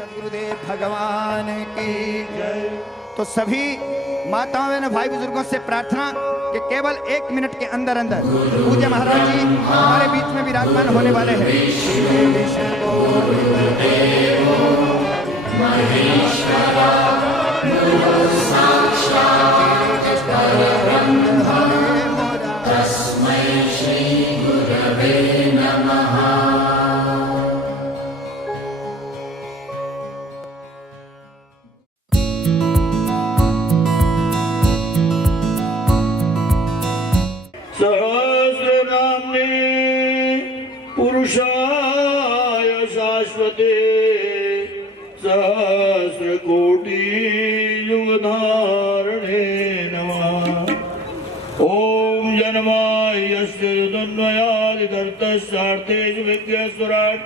सदगुरुदेव भगवान की जय। तो सभी माताओं एवं भाई बुजुर्गों से प्रार्थना कि केवल 1 मिनट के अंदर अंदर पूज्य महाराज जी हमारे बीच में विराजमान होने वाले हैं। सहस्रनाम्ने पुरुषाय शाश्वते सहस्रकोटि युगधारणे नमः। ओम जन्माय यस्य युधन्वयादिधर्तस्यार्थेषु विज्ञस्वराट्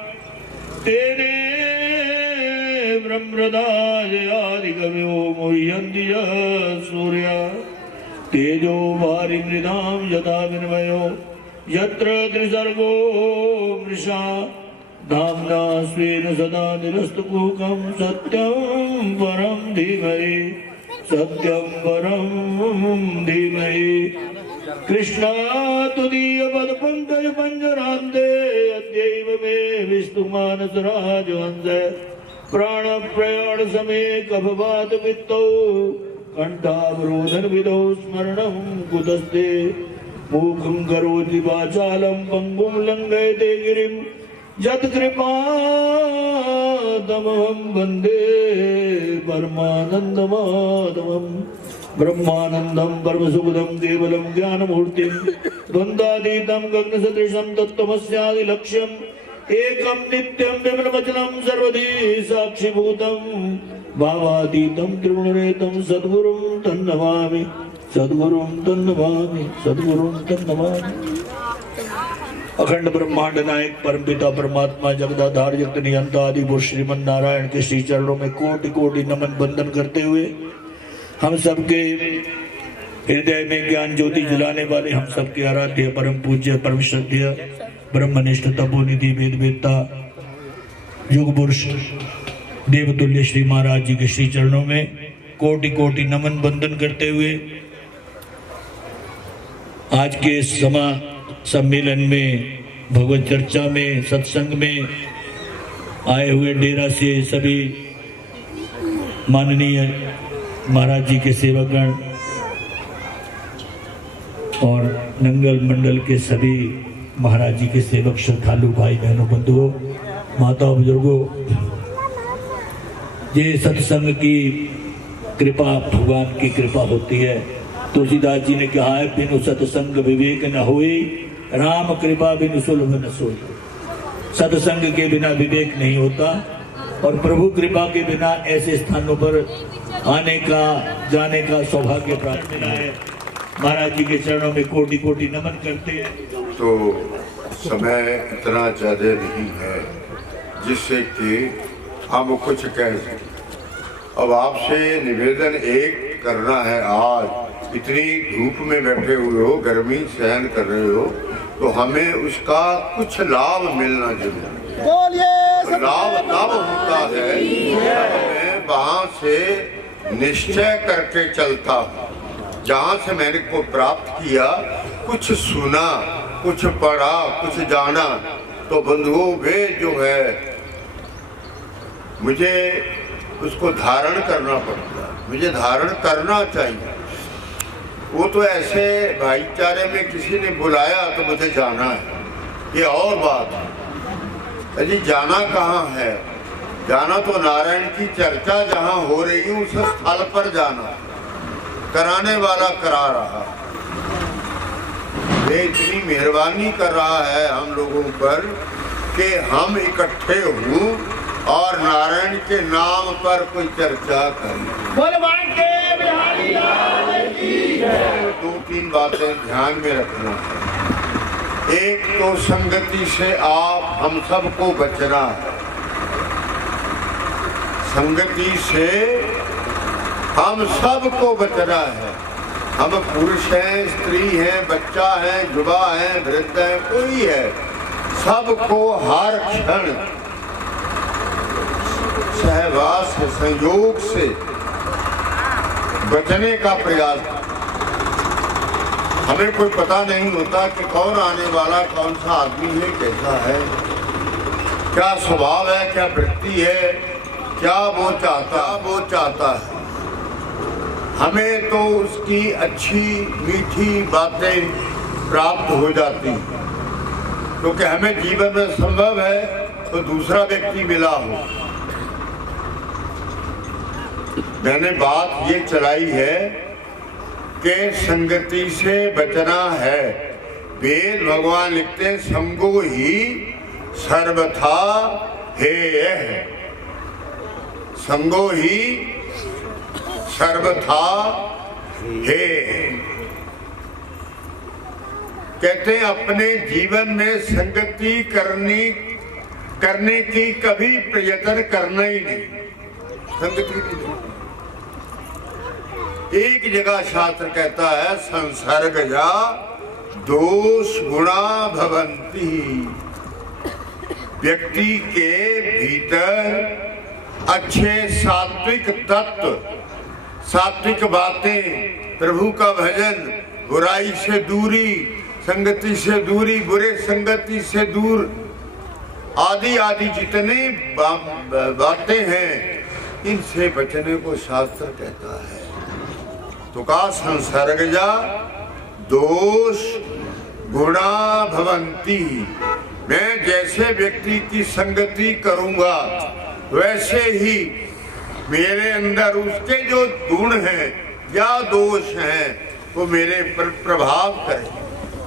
तेने ब्रह्मदायादिकवयो मुह्यन्ति यः सूर्यः तेजो वारि मृदां यथा विनिमयो यत्र त्रिसर्गो मृषा धाम्ना स्वेन सदा निरस्तकुहकं सत्यं परं धीमहि सत्यं परं धीमहि। कृष्णातुदीयपदपङ्कजपञ्जरान्ते अद्यैव मे विष्णुमानसराजहंस प्राणप्रयाणसमये कफवातपित्तौ कंठावरोधन विदौ स्मरणं कुतस्ते मूखं करोति वाचालं पंगुं लंघयते गिरिं यत्कृपातमहं वन्दे परमानन्दमाधवम्। ब्रह्मानन्दं परमसुखदं केवलं ज्ञानमूर्तिं द्वन्द्वातीतं गगनसदृशं तत्त्वमस्यादिलक्ष्यम् एकं नित्यं विमलवचनं सर्वधी साक्षिभूतम् भावातीतं त्रिगुणरहितं सद्गुरुं तन्नमामि सद्गुरुं तन्नमामि सद्गुरुं तन्नमामि। अखंड ब्रह्मांड नायक परमपिता परमात्मा जगदाधार जगत नियंता आदि पुरुष श्रीमन नारायण के श्री चरणों में कोटि कोटि नमन बंदन करते हुए हम सबके हृदय में ज्ञान ज्योति जलाने वाले हम सबके आराध्य परम पूज्य परम श्रद्धेय ब्रह्मनिष्ठ तपोनिधि वेद वेदता युग पुरुष देवतुल्य श्री महाराज जी के श्री चरणों में कोटि कोटि नमन बंदन करते हुए आज के सम्मेलन में भगवत चर्चा में सत्संग में आए हुए डेरा से सभी माननीय महाराज जी के सेवकगण और नंगल मंडल के सभी महाराज जी के सेवक श्रद्धालु भाई बहनों बंधुओं माताओं बुजुर्गों, ये सत्संग की कृपा भगवान की कृपा होती है। तुलसीदास जी ने कहा है बिनु सत्संग विवेक न होई राम कृपा बिनु सुलभ न सोई। सत्संग के बिना विवेक नहीं होता और प्रभु कृपा के बिना ऐसे स्थानों पर आने का जाने का सौभाग्य प्राप्त मिला है। महाराज जी के चरणों में कोटि कोटि नमन करते हैं। तो समय इतना ज्यादा नहीं है जिससे कि हम कुछ कह सकें। अब आपसे निवेदन एक करना है, आज इतनी धूप में बैठे हुए हो, गर्मी सहन कर रहे हो, तो हमें उसका कुछ लाभ मिलना जरूरी है। लाभ तब होता है मैं वहां से निश्चय करके चलता हूँ, जहाँ से मैंने को प्राप्त किया, कुछ सुना, कुछ पढ़ा, कुछ जाना, तो बंधुओं वे जो है मुझे उसको धारण करना पड़ता है, मुझे धारण करना चाहिए। वो तो ऐसे भाईचारे में किसी ने बुलाया तो मुझे जाना है, ये और बात है। अजी जाना कहाँ है? जाना तो नारायण की चर्चा जहाँ हो रही है उस स्थल पर जाना, कराने वाला करा रहा। ये इतनी मेहरबानी कर रहा है हम लोगों पर कि हम इकट्ठे हों और नारायण के नाम पर कोई चर्चा करें। दो तीन बातें ध्यान में रखना है। एक तो संगति से आप हम सबको बचना है, संगति से हम सबको बचना है। हम पुरुष हैं, स्त्री हैं, बच्चा है, युवा है, वृद्ध है, कोई है, सबको हर क्षण परिवार से संयोग से बचने का प्रयास। हमें कोई पता नहीं होता कि कौन आने वाला कौन सा आदमी है, कैसा है, क्या स्वभाव है, क्या वृत्ति है, क्या वो चाहता है। हमें तो उसकी अच्छी मीठी बातें प्राप्त हो जाती हैं, क्योंकि हमें जीवन में संभव है तो दूसरा व्यक्ति मिला हो। मैंने बात ये चलाई है कि संगति से बचना है। वेद भगवान लिखते हैं संगो ही सर्वथा हेय, संगो ही सर्वथा हेय। कहते हैं अपने जीवन में संगति करने की कभी प्रयत्न करना ही नहीं। संगति नहीं। एक जगह शास्त्र कहता है संसर्गजा दोष गुणा भवन्ति। व्यक्ति के भीतर अच्छे सात्विक तत्व, सात्विक बातें, प्रभु का भजन, बुराई से दूरी, संगति से दूरी, बुरे संगति से दूर, आदि आदि जितने बातें हैं, इनसे बचने को शास्त्र कहता है। तो का संसर्गजा दोष गुणा भवन्ति। मैं जैसे व्यक्ति की संगति करूंगा वैसे ही मेरे अंदर उसके जो गुण हैं या दोष हैं वो मेरे पर प्रभाव करें।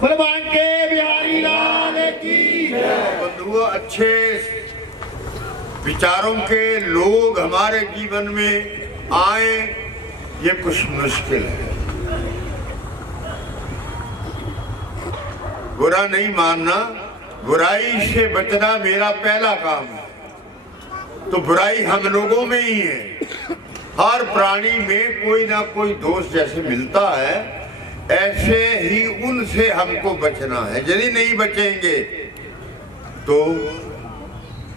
बलवान के बिहारी लाल की बंधुओं, अच्छे विचारों के लोग हमारे जीवन में आए, ये कुछ मुश्किल है। बुरा नहीं मानना, बुराई से बचना मेरा पहला काम है। तो बुराई हम लोगों में ही है। हर प्राणी में कोई ना कोई दोष जैसे मिलता है, ऐसे ही उनसे हमको बचना है। यदि नहीं बचेंगे तो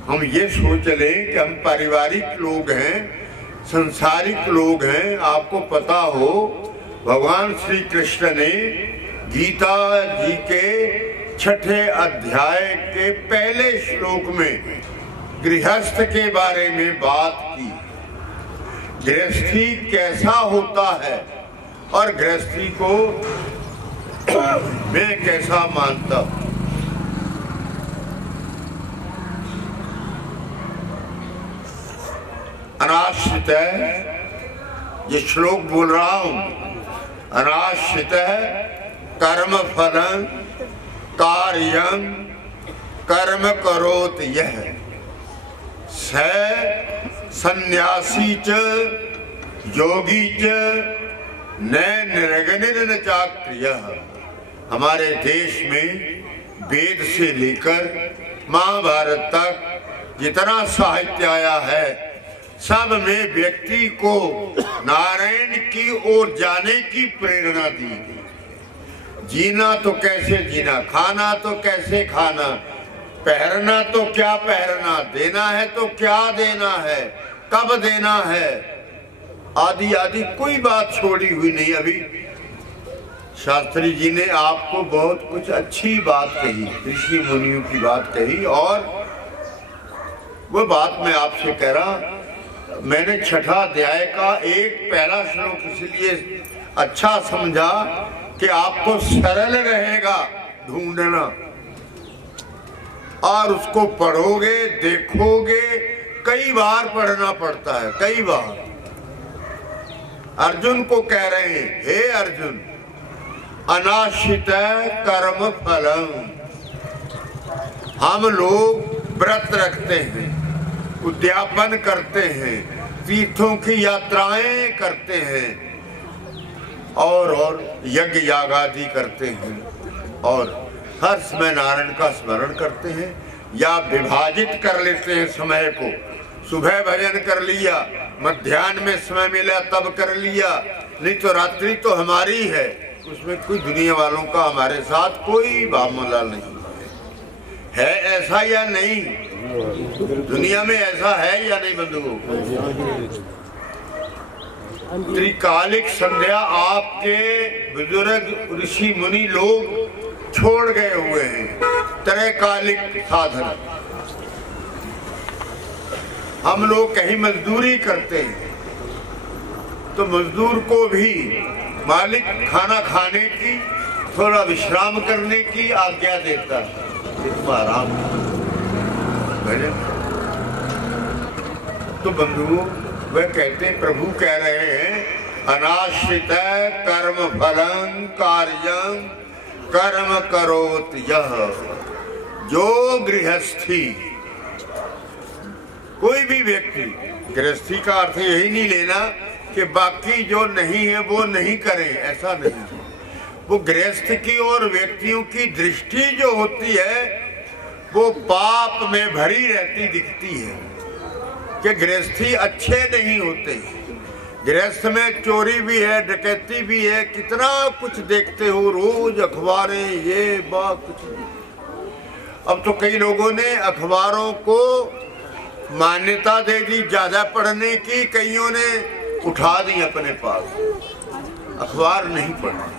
हम ये सोच लें कि हम पारिवारिक लोग हैं, संसारिक लोग हैं। आपको पता हो भगवान श्री कृष्ण ने गीता जी के 6ठे अध्याय के पहले श्लोक में गृहस्थ के बारे में बात की। गृहस्थी कैसा होता है और गृहस्थी को मैं कैसा मानता हूं। अनाश्रित है, ये श्लोक बोल रहा हूं, अनाश्रित है कर्म फलं कार्यं कर्म करोत यह स सन्यासी च योगी च न निरगनिर चाक्रियः। हमारे देश में वेद से लेकर महाभारत तक जितना साहित्य आया है, सब में व्यक्ति को नारायण की ओर जाने की प्रेरणा दी गई। जीना तो कैसे जीना, खाना तो कैसे खाना, पहनना तो क्या पहनना, देना है तो क्या देना है, कब देना है, आदि आदि कोई बात छोड़ी हुई नहीं। अभी शास्त्री जी ने आपको बहुत कुछ अच्छी बात कही, ऋषि मुनियों की बात कही, और वो बात मैं आपसे कह रहा। मैंने 6ठा अध्याय का एक पहला श्लोक इसलिए अच्छा समझा कि आपको सरल रहेगा ढूंढना, और उसको पढ़ोगे, देखोगे, कई बार पढ़ना पड़ता है, कई बार। अर्जुन को कह रहे हैं, हे अर्जुन, अनाश्रित कर्म फलम। हम लोग व्रत रखते हैं, उद्यापन करते हैं, तीर्थों की यात्राएं करते हैं, और यज्ञ याग आदि करते हैं, और हर समय नारायण का स्मरण करते हैं, या विभाजित कर लेते हैं समय को। सुबह भजन कर लिया, मध्याह्न में समय मिला तब कर लिया, नहीं तो रात्रि तो हमारी है, उसमें कोई दुनिया वालों का हमारे साथ कोई मामला नहीं है। ऐसा या नहीं? दुनिया में ऐसा है या नहीं बंधुओं? त्रिकालिक संध्या आपके बुजुर्ग ऋषि मुनि लोग छोड़ गए हुए हैं। त्रैकालिक साधन हम लोग कहीं मजदूरी करते हैं तो मजदूर को भी मालिक खाना खाने की, थोड़ा विश्राम करने की आज्ञा देता है। तुम आराम करो। तो बंधुओं वह कहते हैं, प्रभु कह रहे हैं अनाश्रित कर्म फलं कार्यं कर्म करोत यह। जो गृहस्थी, कोई भी व्यक्ति, गृहस्थी का अर्थ यही नहीं लेना कि बाकी जो नहीं है वो नहीं करें, ऐसा नहीं। वो गृहस्थ की और व्यक्तियों की दृष्टि जो होती है वो पाप में भरी रहती दिखती है कि गृहस्थी अच्छे नहीं होते। गृहस्थ में चोरी भी है, डकैती भी है, कितना कुछ देखते हो रोज अखबारें, ये बात कुछ नहीं। अब तो कई लोगों ने अखबारों को मान्यता दे दी ज्यादा पढ़ने की, कईयों ने उठा दी अपने पास, अखबार नहीं पढ़ते।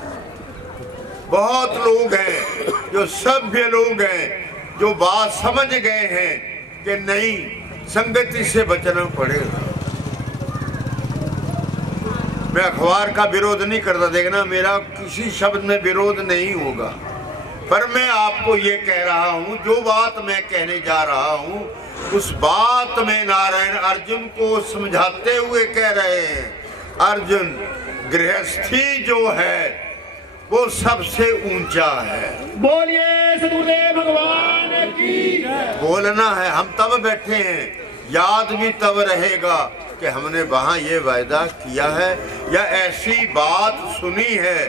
बहुत लोग हैं जो सभ्य लोग हैं, जो बात समझ गए हैं कि नहीं, संगति से बचना पड़ेगा। मैं अखबार का विरोध नहीं करता, देखना मेरा किसी शब्द में विरोध नहीं होगा, पर मैं आपको ये कह रहा हूँ, जो बात मैं कहने जा रहा हूँ उस बात में नारायण अर्जुन को समझाते हुए कह रहे हैं, अर्जुन गृहस्थी जो है वो सबसे ऊंचा है। बोलिए सदगुरुदेव भगवान की। बोलना है, हम तब बैठे हैं, याद भी तब रहेगा कि हमने वहाँ ये वायदा किया है या ऐसी बात सुनी है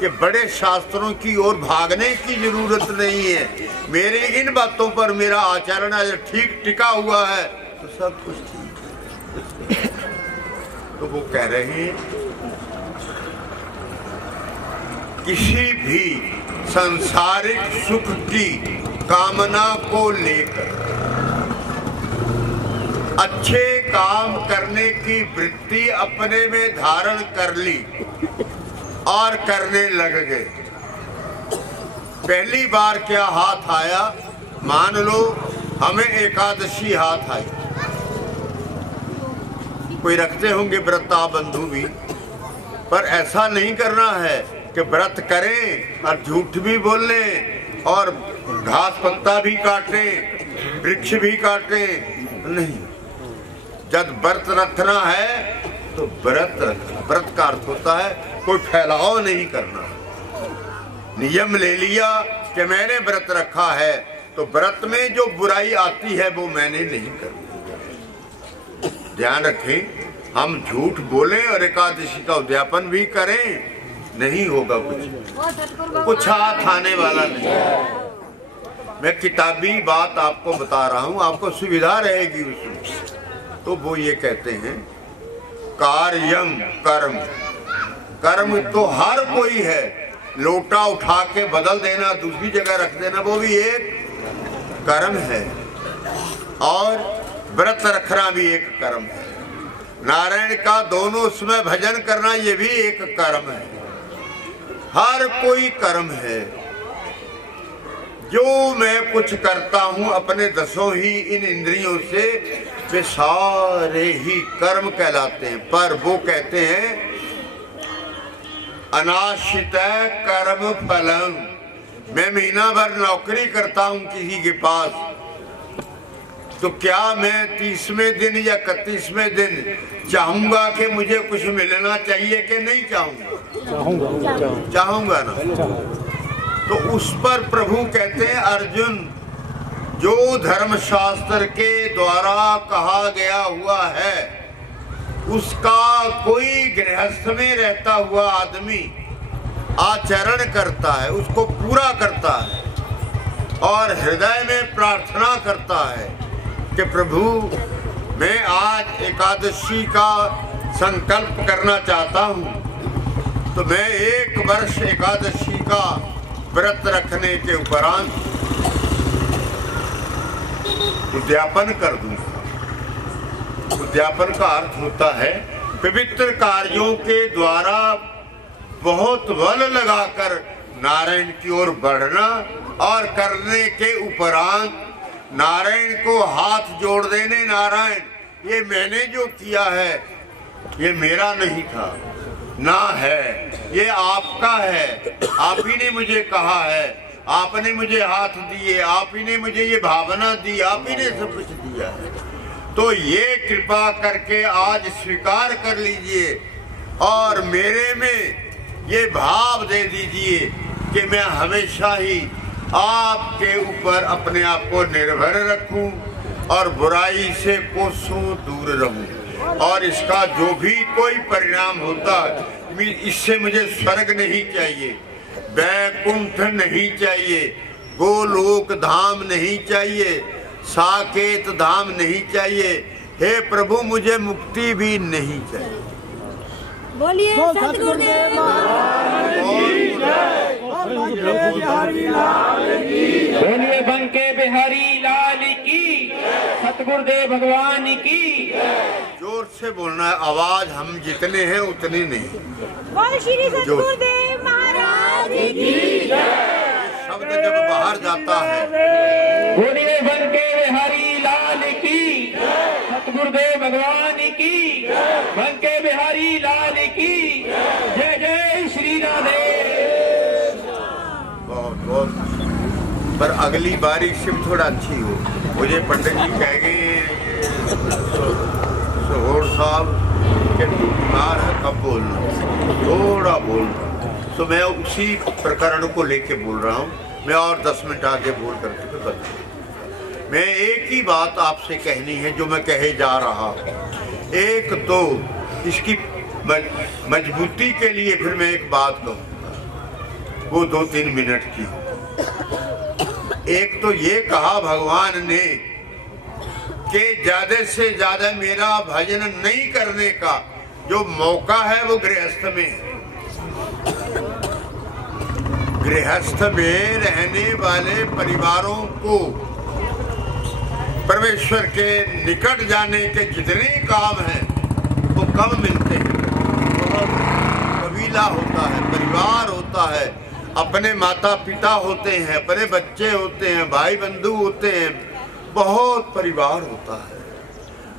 कि बड़े शास्त्रों की ओर भागने की जरूरत नहीं है, मेरी इन बातों पर मेरा आचरण ठीक टिका हुआ है तो सब कुछ ठीक है। तो वो कह रहे हैं किसी भी सांसारिक सुख की कामना को लेकर अच्छे काम करने की वृत्ति अपने में धारण कर ली और करने लग गए। पहली बार क्या हाथ आया, मान लो हमें एकादशी हाथ आई, कोई रखते होंगे व्रता बंधु भी, पर ऐसा नहीं करना है कि व्रत करें और झूठ भी बोल लें और घास पत्ता भी काटें, वृक्ष भी काटें, नहीं। जब व्रत रखना है तो व्रत रखना। व्रत का अर्थ होता है कोई फैलाव नहीं करना। नियम ले लिया कि मैंने व्रत रखा है तो व्रत में जो बुराई आती है वो मैंने नहीं करनी। ध्यान रखें, हम झूठ बोलें और एकादशी का उद्यापन भी करें, नहीं होगा कुछ हाथ आने वाला नहीं। मैं किताबी बात आपको बता रहा हूं, आपको सुविधा रहेगी उसमें। तो वो ये कहते हैं कार्यम कर्म, कर्म तो हर कोई है, लोटा उठा के बदल देना, दूसरी जगह रख देना, वो भी एक कर्म है, और व्रत रखना भी एक कर्म है। नारायण का दोनों समय भजन करना ये भी एक कर्म है। हर कोई कर्म है। जो मैं कुछ करता हूं अपने दसों ही इन इंद्रियों से, वे सारे ही कर्म कहलाते हैं। पर वो कहते हैं अनाश्रित कर्म फलम। मैं महीना भर नौकरी करता हूं किसी के पास, तो क्या मैं 30वें दिन या 31वें दिन चाहूंगा कि मुझे कुछ मिलना चाहिए कि नहीं चाहूंगा? चाहूंगा ना। तो उस पर प्रभु कहते हैं अर्जुन, जो धर्मशास्त्र के द्वारा कहा गया हुआ है उसका कोई गृहस्थ में रहता हुआ आदमी आचरण करता है, उसको पूरा करता है और हृदय में प्रार्थना करता है कि प्रभु मैं आज एकादशी का संकल्प करना चाहता हूँ, तो मैं 1 वर्ष एकादशी का व्रत रखने के उपरांत उद्यापन कर दूंगा। उद्यापन का अर्थ होता है पवित्र कार्यों के द्वारा बहुत बल लगाकर नारायण की ओर बढ़ना और करने के उपरांत नारायण को हाथ जोड़ देने, नारायण ये मैंने जो किया है ये मेरा नहीं था ना है, ये आपका है, आप ही ने मुझे कहा है, आपने मुझे हाथ दिए, आप ही ने मुझे ये भावना दी, आप ही ने सब कुछ दिया है। तो ये कृपा करके आज स्वीकार कर लीजिए और मेरे में ये भाव दे दीजिए कि मैं हमेशा ही आपके ऊपर अपने आप को निर्भर रखूं और बुराई से कोसों दूर रहूं, और इसका जो भी कोई परिणाम होता है, इससे मुझे स्वर्ग नहीं चाहिए, वैकुंठ नहीं चाहिए, गोलोक धाम नहीं चाहिए, साकेत धाम नहीं चाहिए, हे प्रभु मुझे मुक्ति भी नहीं चाहिए। बोलिए सतगुरुदेव बोलिए बंके बिहारी लाल की, सतगुरुदेव भगवान की। जोर से बोलना है, आवाज हम जितने हैं उतनी नहीं। बोल श्री सतगुरुदेव महाराज की। शब्द जब बाहर जाता है, बोलिए बंके बिहारी लाल की, सतगुरुदेव भगवान की, बंके बिहारी लाल की। जय जय श्री राधे। बहुत बहुत, पर अगली बारी शिव थोड़ा अच्छी हो। मुझे पंडित जी कह गए सोहोर साहब कि तू बीमार है, कब बोलना, थोड़ा बोलना। तो मैं उसी प्रकरण को लेके बोल रहा हूँ, मैं और 10 मिनट आगे बोल करके फिर बताऊँ। मैं एक ही बात आपसे कहनी है जो मैं कहे जा रहा हूँ। एक तो इसकी मजबूती के लिए फिर मैं एक बात कहूँ, वो 2-3 मिनट की हो। एक तो ये कहा भगवान ने कि ज्यादा से ज्यादा मेरा भजन नहीं करने का जो मौका है वो गृहस्थ में है। गृहस्थ में रहने वाले परिवारों को परमेश्वर के निकट जाने के जितने काम हैं वो कम मिलते हैं। कबीला होता है, परिवार होता है, अपने माता पिता होते हैं, अपने बच्चे होते हैं, भाई बंधु होते हैं, बहुत परिवार होता है।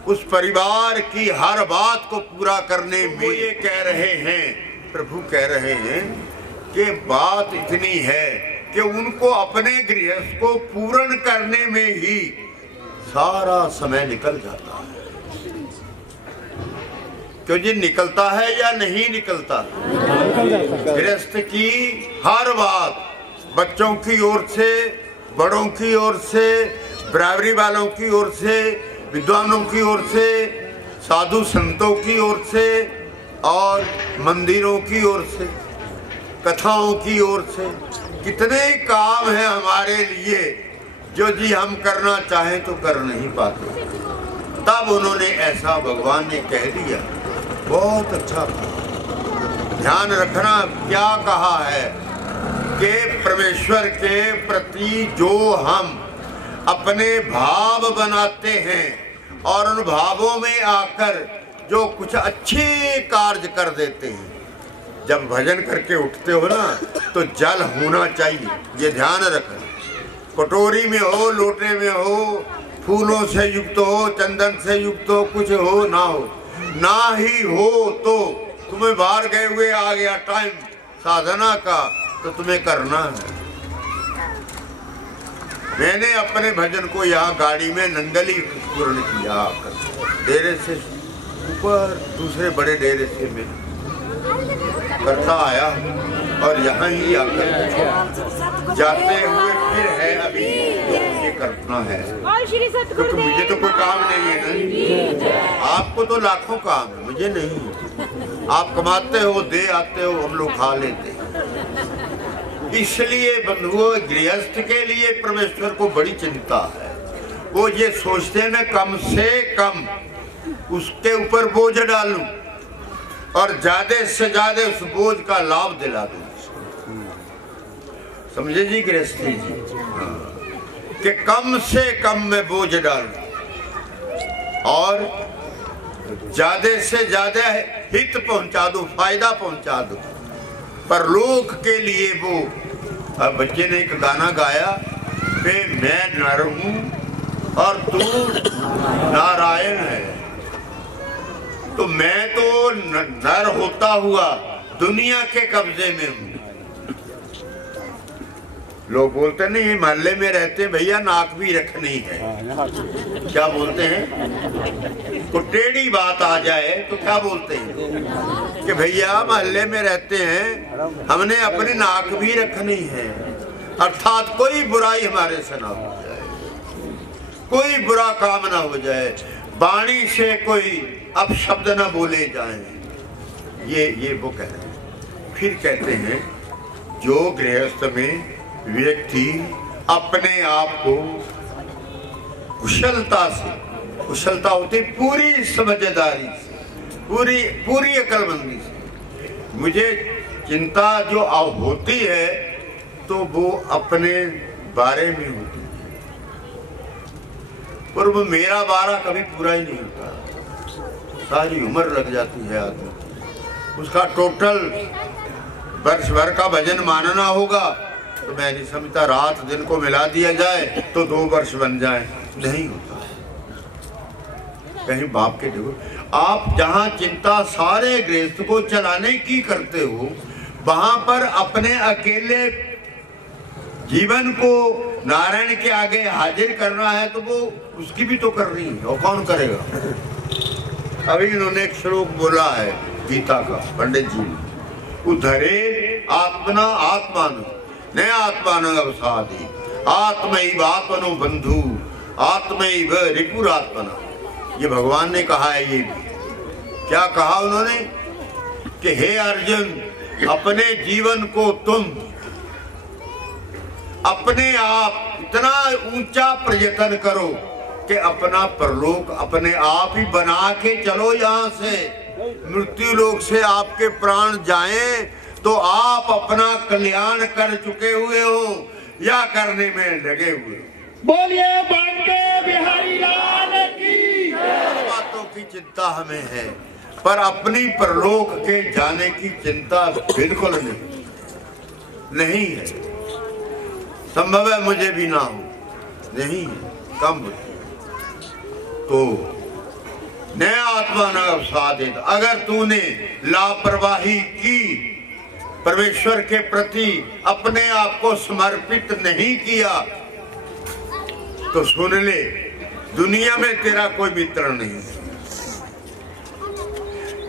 उस परिवार की हर बात को पूरा करने में ये कह रहे हैं, प्रभु कह रहे हैं कि बात इतनी है कि उनको अपने गृहस्थ को पूर्ण करने में ही सारा समय निकल जाता है। क्यों जी निकलता है या नहीं निकलता? गृहस्थ की हर बात, बच्चों की ओर से, बड़ों की ओर से, बराबरी वालों की ओर से, विद्वानों की ओर से, साधु संतों की ओर से और मंदिरों की ओर से, कथाओं की ओर से, कितने काम हैं हमारे लिए जो जी हम करना चाहें तो कर नहीं पाते। तब उन्होंने ऐसा भगवान ने कह दिया, बहुत अच्छा कहा। ध्यान रखना क्या कहा है कि परमेश्वर के प्रति जो हम अपने भाव बनाते हैं और उन भावों में आकर जो कुछ अच्छे कार्य कर देते हैं, जब भजन करके उठते हो ना तो जल होना चाहिए, ये ध्यान रखना। कटोरी में हो, लोटे में हो, फूलों से युक्त हो, चंदन से युक्त हो, कुछ हो ना हो, ना ही हो तो तुम्हें बाहर गए हुए आ गया टाइम साधना का तो तुम्हें करना है। मैंने अपने भजन को यहाँ गाड़ी में नंगली पूर्ण किया, डेरे से ऊपर दूसरे बड़े डेरे से मैं करता आया और यहाँ ही आकर जाते हुए फिर है अभी ये करना है, क्योंकि मुझे तो कोई काम नहीं है ना। आपको तो लाखों काम है, मुझे नहीं। आप कमाते हो, दे आते हो, हम लोग खा लेते हैं। इसलिए बंधुओं, गृहस्थ के लिए परमेश्वर को बड़ी चिंता है। वो ये सोचते हैं मैं कम से कम उसके ऊपर बोझ डालूं और ज्यादा से ज्यादा उस बोझ का लाभ दिला दूं। समझे जी गृहस्थी जी? हाँ। कि कम से कम में बोझ डालूं और ज्यादा से ज्यादा हित पहुंचा दूं, फायदा पहुंचा दूं। पर लोक के लिए वो, अब बच्चे ने एक गाना गाया कि मैं नर हूं और तू नारायण है। तो मैं तो नर होता हुआ दुनिया के कब्जे में हूं। लोग बोलते नहीं, मोहल्ले में रहते भैया नाक भी रखनी है। क्या बोलते हैं? को टेढ़ी बात आ जाए तो क्या बोलते हैं कि भैया मोहल्ले में रहते हैं, हमने अपनी नाक भी रखनी है। अर्थात कोई बुराई हमारे से ना हो जाए, कोई बुरा काम ना हो जाए, वाणी से कोई अपशब्द ना बोले जाएं। ये वो कह रहे हैं। फिर कहते हैं जो गृहस्थ में व्यक्ति अपने आप को कुशलता से, कुशलता होती पूरी समझदारी से, पूरी अक्लमंदी से, मुझे चिंता जो होती है तो वो अपने बारे में होती है, पर वो मेरा बारा कभी पूरा ही नहीं होता। सारी उम्र लग जाती है आदमी, उसका टोटल वर्ष भर का वजन मानना होगा तो मैं नहीं समझता रात दिन को मिला दिया जाए तो 2 वर्ष बन जाए, नहीं होता। कहीं बाप के देखो, आप जहां चिंता सारे गृहस्थ को चलाने की करते हो, वहां पर अपने अकेले जीवन को नारायण के आगे हाजिर करना है तो वो उसकी भी तो करनी है, और कौन करेगा? अभी इन्होंने एक श्लोक बोला है गीता का, पंडित जी ने, उद्धरे आत्मना आत्मान न आत्मान अवसादी आत्मैव आत्मनो बंधु आत्मैव रिपुरात्मना। ये भगवान ने कहा है। ये भी क्या कहा उन्होंने कि हे अर्जुन, अपने जीवन को तुम अपने आप इतना ऊंचा प्रयत्न करो कि अपना परलोक अपने आप ही बना के चलो। यहाँ से मृत्यु लोक से आपके प्राण जाएं तो आप अपना कल्याण कर चुके हुए हो या करने में लगे हुए हो। बोलिए बंके बिहारी लाल की। बातों की चिंता हमें है, पर अपनी परलोक के जाने की चिंता बिल्कुल नहीं है। संभव है मुझे भी ना हो, नहीं है, कम होती। तो न आत्मा न अवसादित, अगर तूने लापरवाही की, परमेश्वर के प्रति अपने आप को समर्पित नहीं किया, तो सुन ले, दुनिया में तेरा कोई मित्र नहीं।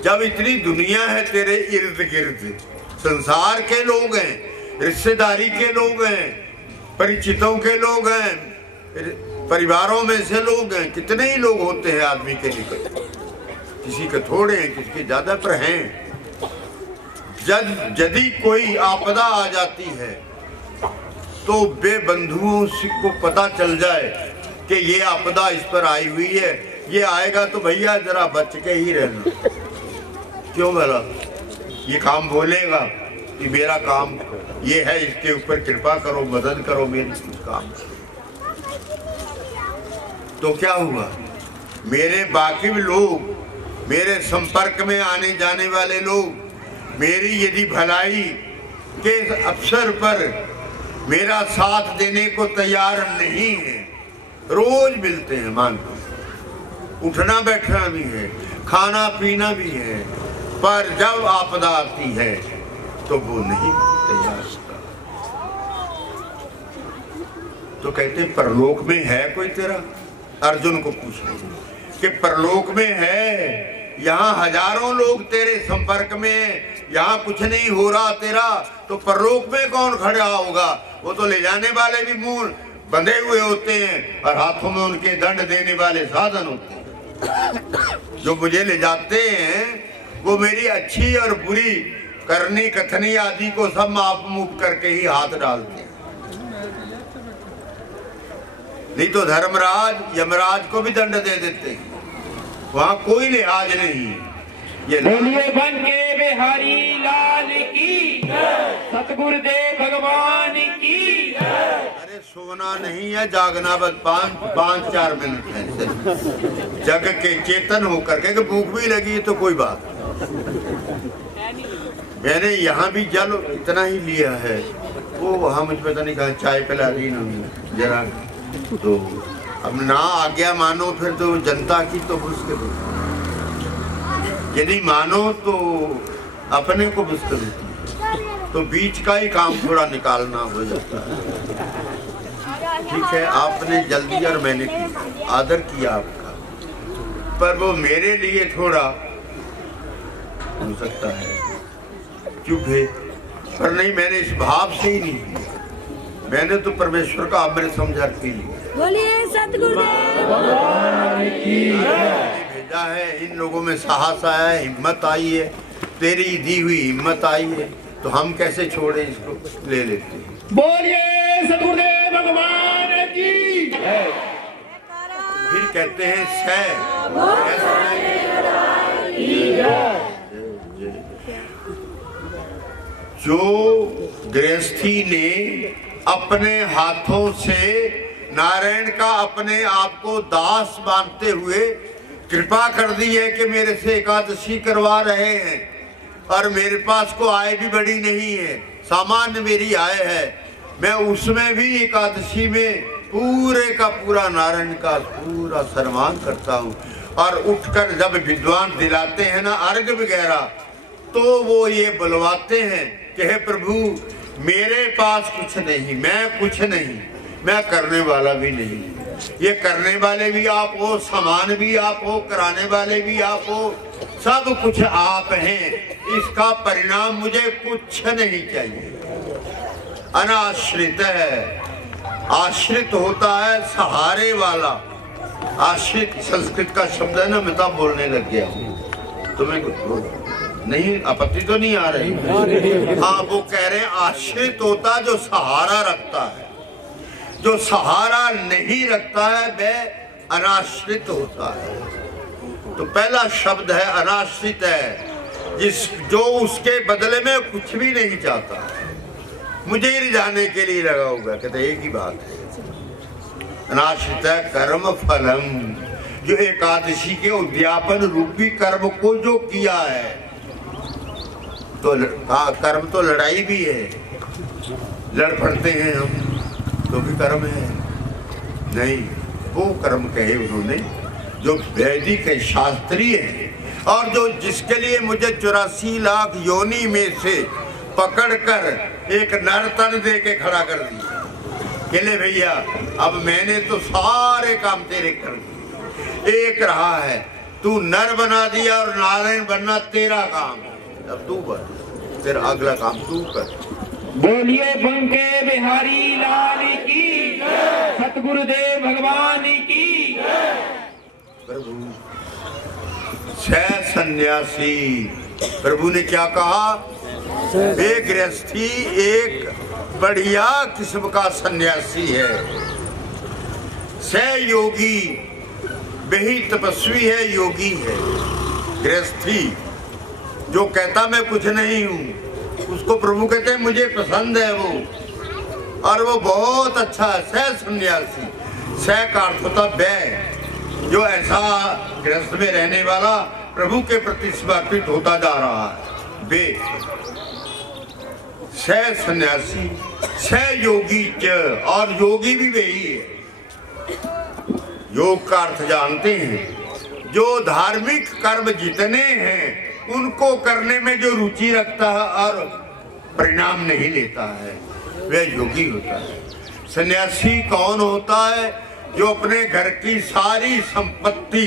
जब इतनी दुनिया है तेरे इर्द गिर्द, संसार के लोग हैं, रिश्तेदारी के लोग हैं, परिचितों के लोग हैं, परिवारों में से लोग हैं, कितने ही लोग होते हैं आदमी के निकट, किसी के थोड़े हैं, किसी के ज्यादा पर हैं। यदि कोई आपदा आ जाती है तो बेबंधुओं को पता चल जाए कि ये आपदा इस पर आई हुई है, ये आएगा तो भैया जरा बच के ही रहना। क्यों भला? ये काम बोलेगा कि मेरा काम ये है, इसके ऊपर कृपा करो, मदद करो मेरी कुछ काम। तो क्या हुआ? मेरे बाकी लोग, मेरे संपर्क में आने जाने वाले लोग मेरी यदि भलाई के अवसर पर मेरा साथ देने को तैयार नहीं है, रोज मिलते हैं, मान लो उठना बैठना भी है, खाना पीना भी है, पर जब आपदा आती है तो वो नहीं तैयार होता। तो कहते परलोक में है कोई तेरा? अर्जुन को पूछ रहे कि परलोक में है, यहाँ हजारों लोग तेरे संपर्क में, यहाँ कुछ नहीं हो रहा तेरा, तो परलोक में कौन खड़ा होगा? वो तो ले जाने वाले भी मुंह बंधे हुए होते हैं और हाथों में उनके दंड देने वाले साधन होते हैं। जो मुझे ले जाते हैं वो मेरी अच्छी और बुरी करनी कथनी आदि को सब माप मूप करके ही हाथ डालते हैं। नहीं तो धर्मराज यमराज को भी दंड दे देते हैं, वहां कोई लिहाज नहीं है। ये बोलिए बंके बिहारी लाल की, सतगुरुदेव भगवान की। अरे सोना नहीं है, जागना बस 5-4 मिनट है सिर्फ। जग के चेतन होकर के कि भूख भी लगी तो कोई बात। मैंने यहाँ भी जल इतना ही लिया है, वो वहाँ मुझे पता नहीं कहा चाय पिला दी ना जरा, तो अब ना आज्ञा मानो फिर तो जनता की तो मुश्किल होती है। यदि मानो तो अपने को मुश्किल होती है, तो बीच का ही काम थोड़ा निकालना हो जाता है। ठीक है, आपने जल्दी और मैंने आदर किया आपका, पर वो मेरे लिए थोड़ा हो सकता है चुप है, पर नहीं, मैंने इस भाव से ही नहीं किया। मैंने तो परमेश्वर का अमृत समझा के लिए बोलिए सतगुरुदेव भेजा है। इन लोगों में साहस आया है, हिम्मत आई है, तेरी दी हुई हिम्मत आई है, तो हम कैसे छोड़े इसको, ले लेते हैं। बोलिए सतगुरुदेव भगवान की। फिर कहते हैं जो गृहस्थी ने अपने हाथों से नारायण का अपने आप को दास मानते हुए कृपा कर दी है कि मेरे से एकादशी करवा रहे हैं, और मेरे पास को आय भी बड़ी नहीं है, सामान्य मेरी आय है, मैं उसमें भी एकादशी में पूरे का पूरा नारायण का पूरा सम्मान करता हूँ। और उठकर जब विद्वान दिलाते हैं ना अर्घ वगैरह, तो वो ये बुलवाते हैं कि हे प्रभु मेरे पास कुछ नहीं, मैं कुछ नहीं, मैं करने वाला भी नहीं, ये करने वाले भी आप हो, सामान भी आप हो, कराने वाले भी आप हो, सब कुछ आप हैं। इसका परिणाम मुझे कुछ नहीं चाहिए। अनाश्रित है, आश्रित होता है सहारे वाला। आश्रित संस्कृत का शब्द है ना, मैं तो बोलने लग गया हूँ, तुम्हें कुछ नहीं आपत्ति तो नहीं आ रही? हाँ, वो कह रहे हैं आश्रित होता जो सहारा रखता है, जो सहारा नहीं रखता है वह अनाश्रित होता है। तो पहला शब्द है अनाश्रित है, जो उसके बदले में कुछ भी नहीं चाहता, मुझे ही रिझाने के लिए लगा होगा। कहते एक ही बात है, अनाश्रित है कर्म फलम, जो एकादशी के उद्यापन रूपी कर्म को जो किया है, तो कर्म तो लड़ाई भी है, लड़ पड़ते हैं हम, तो भी कर्म है नहीं। वो कर्म कहे उन्होंने जो वैदिक शास्त्रीय है, और जो जिसके लिए मुझे 84 लाख योनि में से पकड़कर एक नर्तन दे के खड़ा कर दिया कि ले भैया अब मैंने तो सारे काम तेरे कर दिए, एक रहा है तू नर बना दिया और नारायण बनना तेरा काम है, अब तू बन, फिर अगला काम तू कर। बोलिए बंके बिहारी लाल की, सतगुरुदेव भगवान की। प्रभु छह सन्यासी, प्रभु ने क्या कहा, वे गृहस्थी एक बढ़िया किस्म का सन्यासी है, सह योगी वही तपस्वी है, योगी है। गृहस्थी जो कहता मैं कुछ नहीं हूँ, उसको प्रभु कहते हैं मुझे पसंद है वो, और वो बहुत अच्छा है। सह सन्यासी, सह का अर्थ होता वह, जो ऐसा गृहस्थ में रहने वाला प्रभु के प्रति समर्पित होता जा रहा है, वे सह सन्यासी, सह योगी च, और योगी भी वही है। योग का अर्थ जानते हैं, जो धार्मिक कर्म जितने हैं उनको करने में जो रुचि रखता है और परिणाम नहीं लेता है, वह योगी होता है। सन्यासी कौन होता है, जो अपने घर की सारी संपत्ति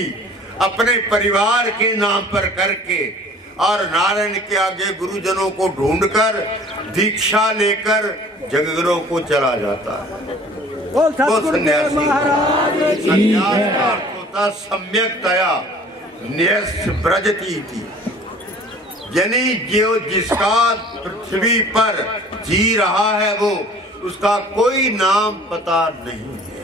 अपने परिवार के नाम पर करके और नारायण के आगे गुरुजनों को ढूंढकर दीक्षा लेकर जगगुरु को चला जाता है, वो सन्यासी। सन्यास का अर्थ होता सम्यक्तया न्यस्त ब्रजती थी, यानी जो जिसका पृथ्वी पर जी रहा है वो, उसका कोई नाम पता नहीं है,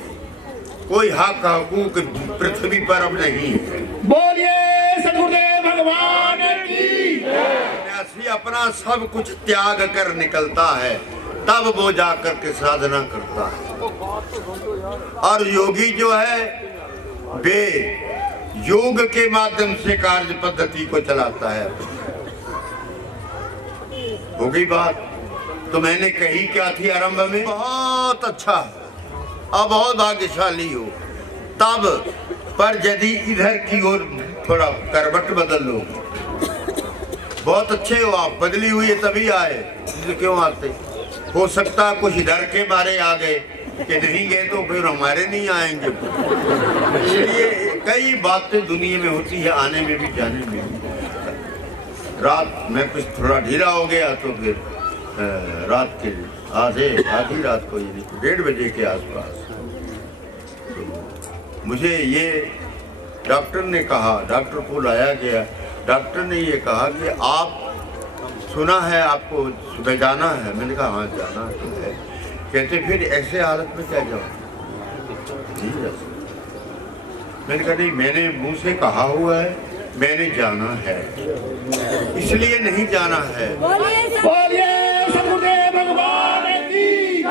कोई हक हकूक पृथ्वी पर अब नहीं है। बोलिए सतगुरुदेव भगवान की। सन्यासी अपना सब कुछ त्याग कर निकलता है, तब वो जाकर के साधना करता है। और योगी जो है वे योग के माध्यम से कार्य पद्धति को चलाता है। हो गई बात। तो मैंने कही क्या थी आरंभ में, बहुत अच्छा अब बहुत भाग्यशाली हो तब, पर यदि इधर की ओर थोड़ा करवट बदल लो, बहुत अच्छे हो आप, बदली हुई है तभी आए, क्यों आते? हो सकता है कुछ डर के मारे आ गए कि नहीं गए तो फिर हमारे नहीं आएंगे। इसलिए कई बातें दुनिया में होती है, आने में भी जाने में भी। रात में कुछ थोड़ा ढीला हो गया तो फिर रात के आधी रात को 1:30 बजे के आसपास तो मुझे ये डॉक्टर ने कहा, डॉक्टर को लाया गया, डॉक्टर ने ये कहा कि आप सुना है आपको सुबह जाना है। मैंने कहा हाँ जाना तो है। कहते फिर ऐसे हालत में क्या जाऊँ? नहीं जा सकता। मैंने कहा नहीं, मैंने मुंह से कहा हुआ है मैंने जाना है, इसलिए नहीं जाना है। बोलिए सतगुरुदेव भगवान की,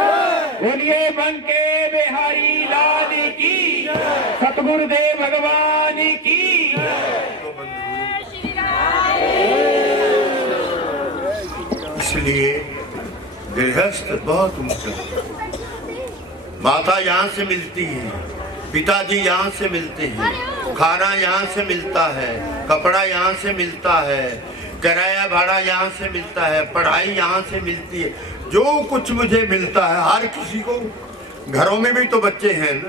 बोलिए बंके बिहारी लाल की, सतगुरुदेव भगवान की। इसलिए गृहस्थ बहुत ऊंचा। माता यहाँ से मिलती है, पिताजी यहाँ से मिलते हैं, खाना यहाँ से मिलता है, कपड़ा यहाँ से मिलता है, किराया भाड़ा यहाँ से मिलता है, पढ़ाई यहाँ से मिलती है। जो कुछ मुझे मिलता है हर किसी को, घरों में भी तो बच्चे हैं ना,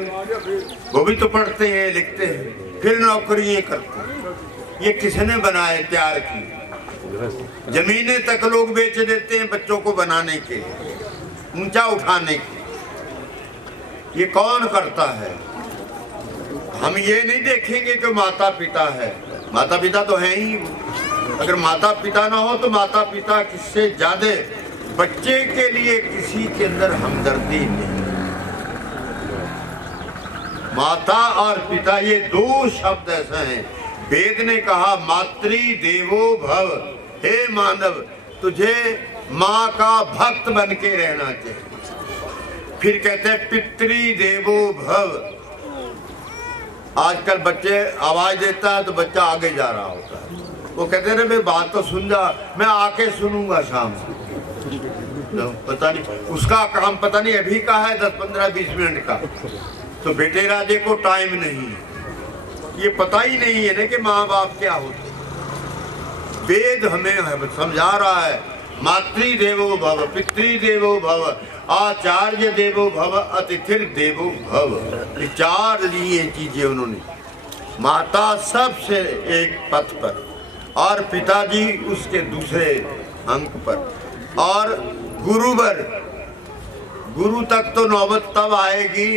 वो भी तो पढ़ते हैं लिखते हैं, फिर नौकरियां करते हैं। ये किसने बनाए? तैयार की जमीनें तक लोग बेच देते हैं बच्चों को बनाने के, ऊंचा उठाने के। ये कौन करता है? हम ये नहीं देखेंगे कि माता पिता है, माता पिता तो हैं ही। अगर माता पिता ना हो तो माता पिता किससे ज्यादा बच्चे के लिए किसी के अंदर हमदर्दी नहीं। माता और पिता ये दो शब्द ऐसे हैं, वेद ने कहा मातृ देवो भव, हे मानव तुझे माँ का भक्त बन के रहना चाहिए। फिर कहते हैं पितृ देवो भव। आजकल बच्चे आवाज देता है तो बच्चा आगे जा रहा होता है, वो कहते रहे मैं बात तो सुन जा, मैं आके सुनूंगा शाम से। तो पता नहीं उसका काम पता नहीं अभी का है 10, 15, 20 मिनट का, तो बेटे राजे को टाइम नहीं है। ये पता ही नहीं है ना कि माँ बाप क्या होते। वेद हमें समझा रहा है मातृ देवो भव, पितृ देवो भव, आचार्य देवो भव, अतिथिर देवो भव। ये 4 लिए चीजें उन्होंने। माता सबसे एक पथ पर और पिताजी उसके दूसरे अंक पर और गुरुवर। गुरु तक तो नौबत तब आएगी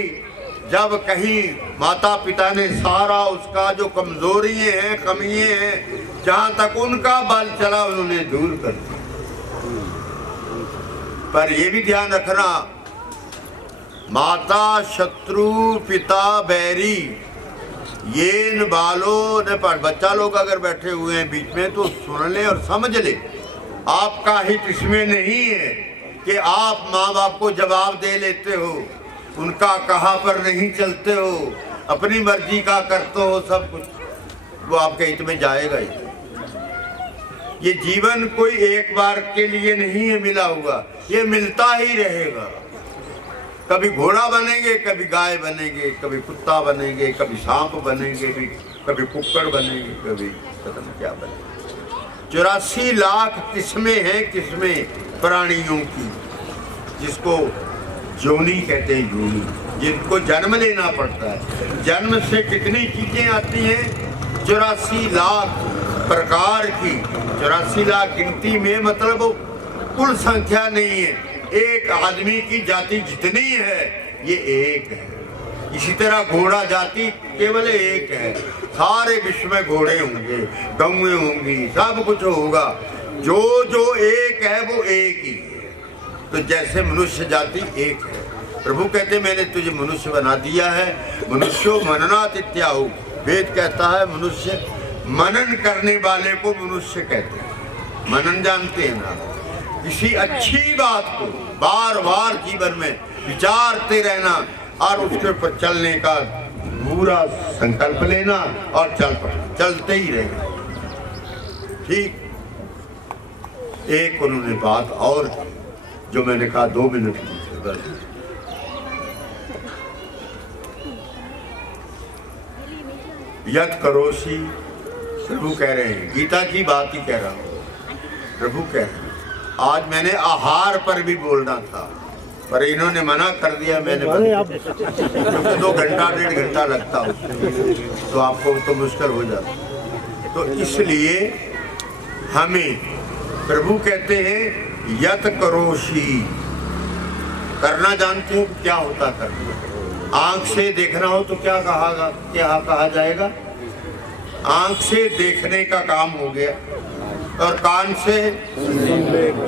जब कहीं माता पिता ने सारा उसका जो कमजोरियां हैं, कमियां हैं, जहां तक उनका बल चला उन्होंने दूर कर दिया। पर ये भी ध्यान रखना, माता शत्रु पिता बैरी, ये न बालो न पर। बच्चा लोग अगर बैठे हुए हैं बीच में तो सुन ले और समझ ले, आपका हित इसमें नहीं है कि आप माँ बाप को जवाब दे लेते हो, उनका कहा पर नहीं चलते हो, अपनी मर्जी का करते हो सब कुछ, वो आपके हित में जाएगा ही। ये जीवन कोई एक बार के लिए नहीं है मिला हुआ, ये मिलता ही रहेगा। कभी घोड़ा बनेंगे, कभी गाय बनेंगे, कभी कुत्ता बनेंगे, कभी सांप बनेंगे, कभी कुक्कड़ बनेंगे, कभी पता नहीं क्या बनेंगे। 84 लाख किस्में हैं, किस्में प्राणियों की, जिसको योनि कहते हैं, योनि, जिनको जन्म लेना पड़ता है। जन्म से कितनी चीजें आती हैं? 84 लाख प्रकार की। 84 लाख गिनती में मतलब कुल संख्या नहीं है, एक आदमी की जाति जितनी है ये एक है। इसी तरह घोड़ा जाति केवल एक है, सारे विश्व में घोड़े होंगे, गौएं होंगी, सब कुछ होगा, जो जो एक है वो एक ही है। तो जैसे मनुष्य जाति एक है, प्रभु कहते मैंने तुझे मनुष्य बना दिया है। मनुष्यो मननात् इत्याहु, वेद कहता है मनुष्य मनन करने वाले को मनुष्य कहते हैं। मनन जानते हैं ना, किसी अच्छी बात को बार बार जीवन में विचारते रहना और उसके ऊपर चलने का पूरा संकल्प लेना और चलते ही रहना। ठीक। एक उन्होंने बात और की जो मैंने कहा 2 मिनट की बस। यत करोसी, प्रभु कह रहे हैं, गीता की बात ही कह रहा हूं, प्रभु कह रहे हैं। आज मैंने आहार पर भी बोलना था पर इन्होंने मना कर दिया, मैंने क्योंकि 2 घंटा 1.5 घंटा लगता उसमें, तो आपको तो मुश्किल हो जाता। तो इसलिए हमें प्रभु कहते हैं यत करोशी, करना जानते हो क्या होता करना। आंख से देखना हो तो क्या कहा जाएगा? आंख से देखने का काम हो गया और कान से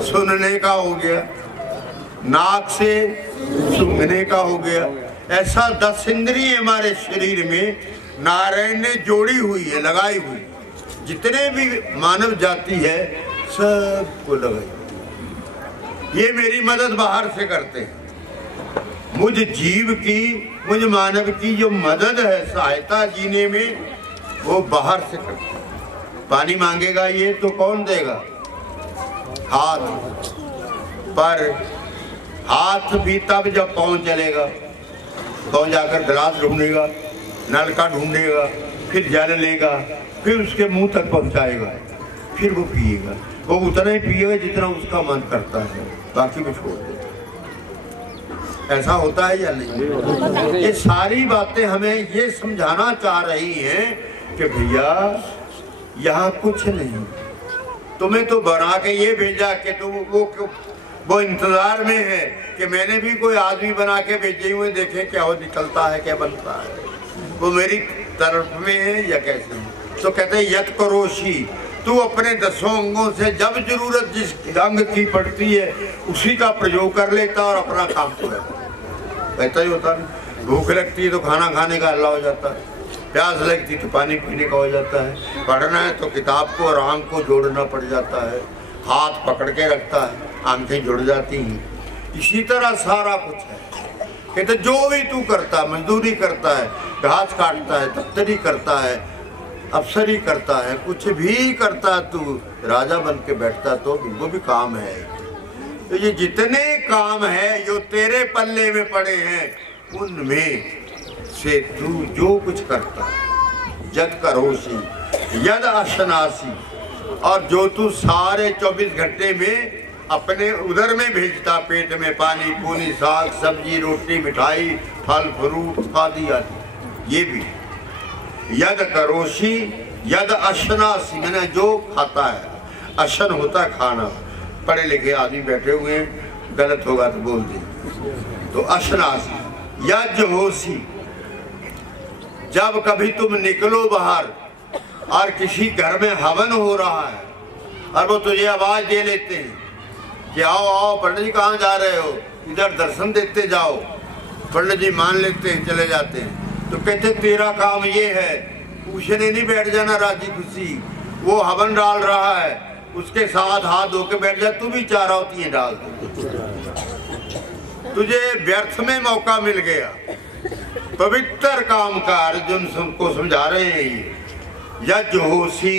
सुनने का हो गया, नाक से सूंघने का हो गया। ऐसा 10 इंद्रिय हमारे शरीर में नारायण ने जोड़ी हुई है, लगाई हुई। जितने भी मानव जाति है सबको लगाई। ये मेरी मदद बाहर से करते हैं। मुझ जीव की, मुझ मानव की जो मदद है, सहायता जीने में, वो बाहर से करते हैं। पानी मांगेगा ये तो कौन देगा? हाथ। पर हाथ भी तब जब पाँव चलेगा, पाँव जाकर गिलास ढूंढेगा, नलका ढूंढेगा, फिर जल लेगा, फिर उसके मुंह तक पहुंचाएगा, फिर वो पिएगा। वो उतना ही पिएगा जितना उसका मन करता है, बाकी भी छोड़ देगा। ऐसा होता है या नहीं? ये सारी बातें हमें ये समझाना चाह रही हैं कि भैया यहाँ कुछ नहीं, तुम्हें तो बना के ये भेजा कि तुम वो इंतजार में है कि मैंने भी कोई आदमी बना के भेजे हुए, देखे क्या हो निकलता है, क्या बनता है, वो मेरी तरफ में है या कैसे है। तो कहते हैं यत करोशी, तू अपने 10 अंगों से जब जरूरत जिस अंग की पड़ती है उसी का प्रयोग कर लेता और अपना काम करता। ऐसा ही होता है। भूख लगती है तो खाना खाने का हल्ला हो जाता है, प्यास लगती तो पानी पीने का हो जाता है, पढ़ना है तो किताब को और आंख को जोड़ना पड़ जाता है, हाथ पकड़ के रखता है, आंखें जुड़ जाती हैं। इसी तरह सारा कुछ है। कहते जो भी तू करता, मजदूरी करता है, घास काटता है, दफ्तरी करता है, अफसरी करता है, कुछ भी करता, तू राजा बन के बैठता तो वो भी काम है। तो ये जितने काम है जो तेरे पल्ले में पड़े हैं उनमें से तू जो कुछ करता, यद करोसी यद अशनासी, और जो तू सारे 24 घंटे में अपने उदर में भेजता, पेट में पानी पूनी, साग सब्जी, रोटी, मिठाई, फल फ्रूट आदि आदि, ये भी यद करोशी यद अशनासी, मैंने जो खाता है। अशन होता है खाना। पढ़े लिखे आदमी बैठे हुए हैं, गलत होगा तो बोल दे। तो अशनासी यज होसी, जब कभी तुम निकलो बाहर और किसी घर में हवन हो रहा है और वो तुझे आवाज दे लेते हैं कि आओ आओ पंडित जी, कहाँ जा रहे हो, इधर दर्शन देते जाओ। पंडित जी मान लेते हैं, चले जाते हैं। तो कहते तेरा काम ये है, पूछने नहीं बैठ जाना राजी खुशी, वो हवन डाल रहा है उसके साथ हाथ धो के बैठ जा, तू भी चाह रहा होती है डाल दे। तुझे व्यर्थ में मौका मिल गया। पवित्र काम का अर्जुन सबको समझा रहे हैं ये। यज होसी,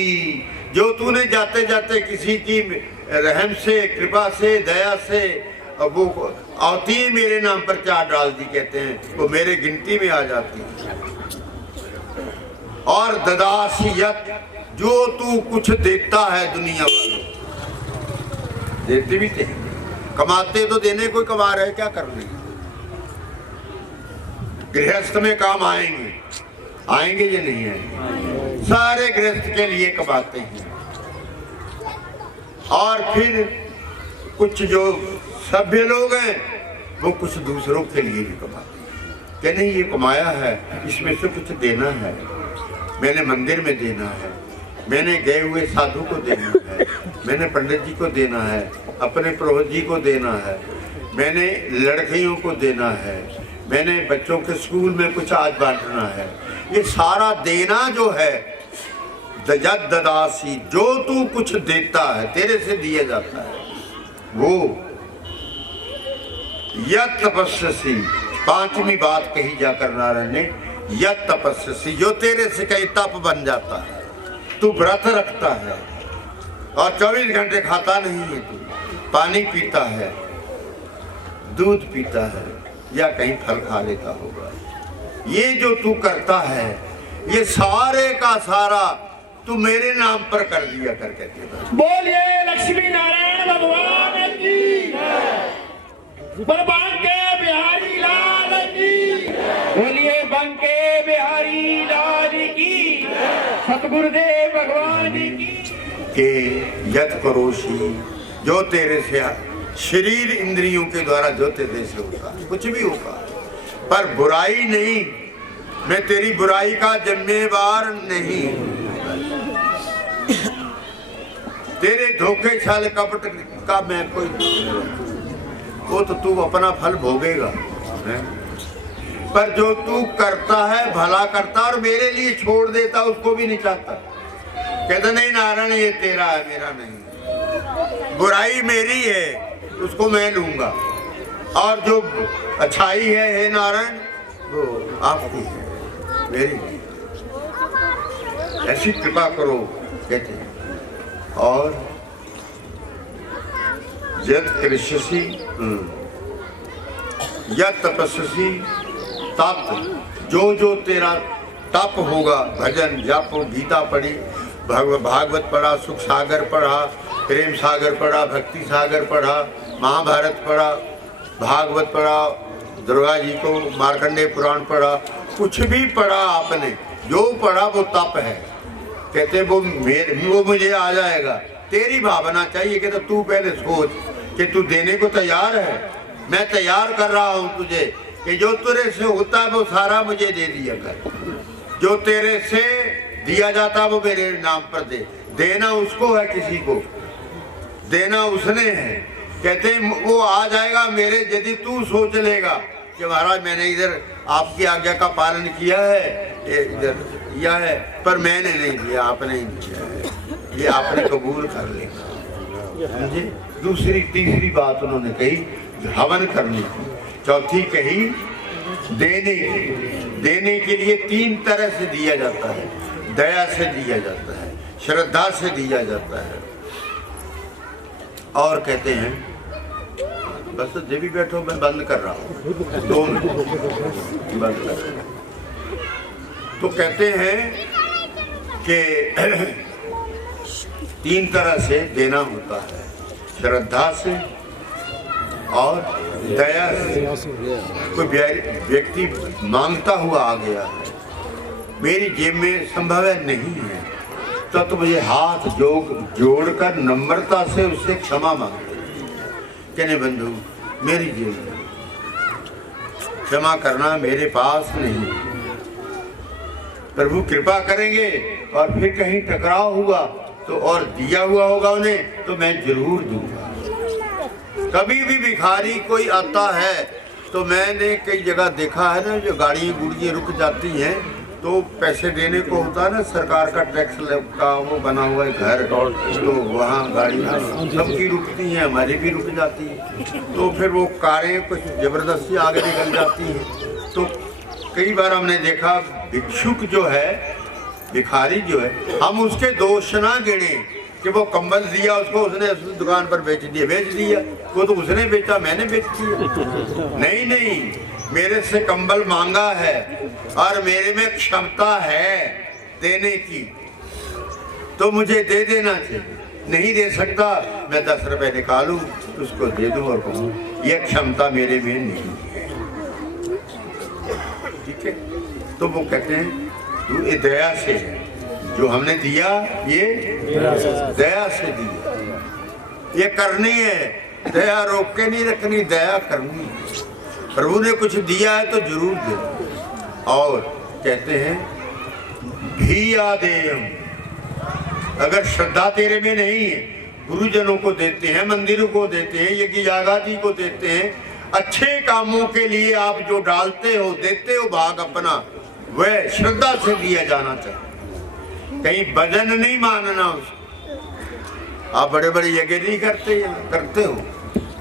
जो तूने जाते जाते किसी की रहम से, कृपा से, दया से वो आती है मेरे नाम पर 4 डाल दी, कहते हैं वो मेरे गिनती में आ जाती है। और ददासियत, जो तू कुछ देता है दुनिया वालों, देते भी थे, कमाते तो देने कोई कमा रहे, क्या करने। गृहस्थ में काम आएंगे, आएंगे या नहीं आएंगे? सारे गृहस्थ के लिए कमाते हैं। और फिर कुछ जो सभ्य लोग हैं वो कुछ दूसरों के लिए भी कमाते हैं कि नहीं ये कमाया है, इसमें से कुछ देना है, मैंने मंदिर में देना है, मैंने गए हुए साधु को देना है, मैंने पंडित जी को देना है, अपने पुरोहित जी को देना है, मैंने लड़कियों को देना है, मैंने बच्चों के स्कूल में कुछ आज बांटना है। ये सारा देना जो है, ददासी, जो तू कुछ देता है तेरे से दिया जाता है। वो यत तपस्वी, पांचवी बात कही जाकर नारायण ने, यत तपस्वी, जो तेरे से कहीं तप बन जाता है, तू व्रत रखता है और 24 घंटे खाता नहीं है, तू पानी पीता है, दूध पीता है या कहीं फल खा लेता होगा, ये जो तू करता है ये सारे का सारा तू मेरे नाम पर कर दिया कर कहते हैं। बोलिए लक्ष्मी नारायण भगवान की, बंके बिहारी लाल की, बोलिए बंके बिहारी लाल की, सतगुरुदेव भगवान की। के यत करोशी, जो तेरे से शरीर इंद्रियों के द्वारा जो तेरे से होता है, कुछ भी होगा पर बुराई नहीं, मैं तेरी बुराई का जिम्मेवार नहीं, तेरे धोखे छल कपट का मैं कोई, वो तो तू अपना फल भोगेगा, पर जो तू करता है भला करता और मेरे लिए छोड़ देता उसको भी नहीं चाहता, कहता नहीं नारायण ये तेरा है मेरा नहीं, बुराई मेरी है उसको मैं लूंगा और जो अच्छाई है हे नारायण वो आपकी है मेरी नहीं, ऐसी कृपा करो कहते हैं। और यत कृष्यसि यत तपस्वी तप, जो तेरा तप होगा, भजन जप, गीता पढ़ी, भागवत पढ़ा, सुख सागर पढ़ा, प्रेम सागर पढ़ा, भक्ति सागर पढ़ा, महाभारत पढ़ा, भागवत पढ़ा, दुर्गा जी को मार्कंडेय पुराण पढ़ा, कुछ भी पढ़ा आपने, जो पढ़ा वो तप है, कहते वो मुझे आ जाएगा, तेरी भावना चाहिए कि तो तू पहले सोच कि तू देने को तैयार है, मैं तैयार कर रहा हूँ तुझे कि जो तेरे से होता है वो सारा मुझे दे दिया कर, जो तेरे से दिया जाता है वो मेरे नाम पर दे, देना उसको है, किसी को देना उसने है, कहते वो आ जाएगा मेरे, यदि तू सोच लेगा कि महाराज मैंने इधर आपकी आज्ञा का पालन किया है, इधर किया है पर मैंने नहीं दिया, आपने ही दिया है, ये आपने कबूल कर लेगा, समझे। दूसरी तीसरी बात उन्होंने कही हवन करने की, चौथी कही देने के लिए 3 तरह से दिया जाता है, दया से दिया जाता है, श्रद्धा से दिया जाता है, और कहते हैं बस जब भी बैठो मैं बंद कर रहा हूँ 2 मिनट बंद कर रहा हूँ। तो कहते हैं कि 3 तरह से देना होता है, श्रद्धा से और दया से। कोई व्यक्ति मांगता हुआ आ गया है, मेरी जेब में संभव है नहीं है, तो मुझे हाथ जोड़कर नम्रता से उससे क्षमा मांगे, कहने बंधु मेरी जेब में क्षमा करना मेरे पास नहीं, प्रभु कृपा करेंगे और फिर कहीं टकराव हुआ तो और दिया हुआ होगा उन्हें तो मैं जरूर दूंगा। कभी भी भिखारी कोई आता है तो मैंने कई जगह देखा है ना, जो गाड़ी गुड़ियाँ रुक जाती हैं तो पैसे देने को होता है ना, सरकार का टैक्स का वो बना हुआ है घर, तो वहाँ गाड़ियाँ सबकी रुकती हैं, हमारी भी रुक जाती है, तो फिर वो कारें कुछ जबरदस्ती आगे निकल जाती हैं। तो कई बार हमने देखा भिक्षुक जो है, भिखारी जो है, हम उसके दोष ना गिने कि वो कंबल दिया उसको, उसने उस दुकान पर बेच दिया, वो तो उसने बेचा मैंने बेच दिया, नहीं, मेरे से कंबल मांगा है और मेरे में क्षमता है देने की तो मुझे दे देना चाहिए, नहीं दे सकता मैं 10 रुपए निकालूं उसको दे दूं और कहूं यह क्षमता मेरे में नहीं है, ठीक है। तो वो कहते हैं तू ये दया से है, जो हमने दिया ये दया से दिया, ये करनी है, दया रोक के नहीं रखनी, दया करनी है। प्रभु ने कुछ दिया है तो जरूर दे। और कहते हैं भिया देयम, अगर श्रद्धा तेरे में नहीं है, गुरुजनों को देते हैं, मंदिरों को देते हैं, यज्ञ यागादि को देते हैं, अच्छे कामों के लिए आप जो डालते हो देते हो भाग अपना, वह श्रद्धा से दिया जाना चाहिए, कहीं भजन नहीं मानना उसको। आप बड़े बड़े यज्ञ नहीं करते हो,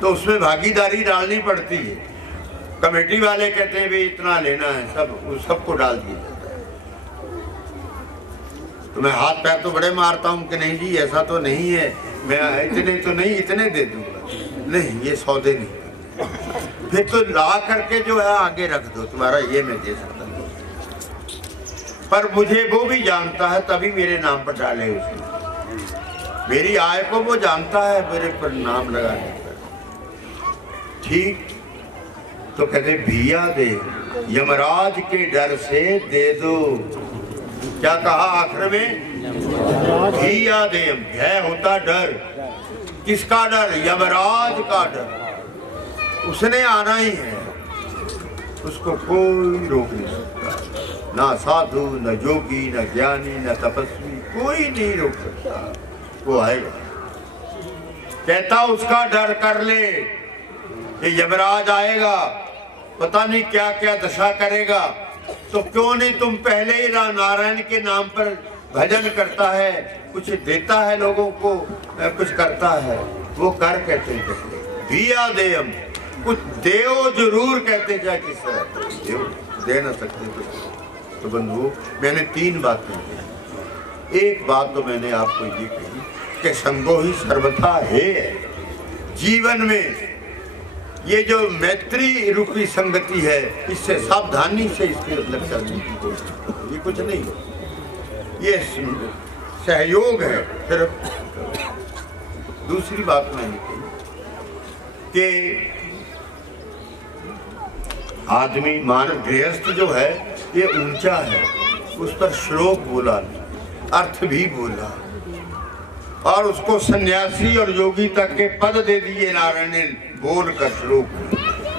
तो उसमें भागीदारी डालनी पड़ती है। कमेटी वाले कहते हैं भाई इतना लेना है, सबको डाल दिया जाता है। तो मैं हाथ पैर तो बड़े मारता हूँ कि नहीं जी ऐसा तो नहीं है, मैं इतने तो नहीं, इतने दे दूंगा, नहीं ये सौदे नहीं। फिर तो ला करके जो है आगे रख दो, तुम्हारा ये मैं दे सकता हूँ। पर मुझे वो भी जानता है, तभी मेरे नाम पर डाले उसने। मेरी आय को वो जानता है, मेरे पर नाम लगाने पर। ठीक, तो कहते भिया दे, यमराज के डर से दे दो। क्या कहा आखिर में? भिया दे। भय होता डर, किसका डर? यमराज का डर। उसने आना ही है, उसको कोई रोक नहीं सकता। ना साधु, न जोगी, न ज्ञानी, न तपस्वी, कोई नहीं रोक सकता। वो आएगा। कहता उसका डर कर ले, ये यमराज आएगा, पता नहीं क्या क्या दशा करेगा। तो क्यों नहीं तुम पहले ही नारायण के नाम पर भजन करता है, कुछ देता है लोगों को, कुछ करता है, वो कर। कहते हैं भिया दे, हम कुछ देओ जरूर, कहते चाहे किस तरह दे न सकते। तो बंधु, मैंने 3 बातें की। एक बात तो मैंने आपको ये कही कि संगो ही सर्वथा है। जीवन में ये जो मैत्री रूपी संगति है, इससे सावधानी से इसके अंदर चलने की कोशिश करो। ये कुछ नहीं, ये सहयोग है सिर्फ। दूसरी बात मैंने कही कि आदमी मानव गृहस्थ जो है ये ऊंचा है, उस पर श्लोक बोला, अर्थ भी बोला, और उसको सन्यासी और योगी तक के पद दे दिए नारायण ने बोल कर श्लोक।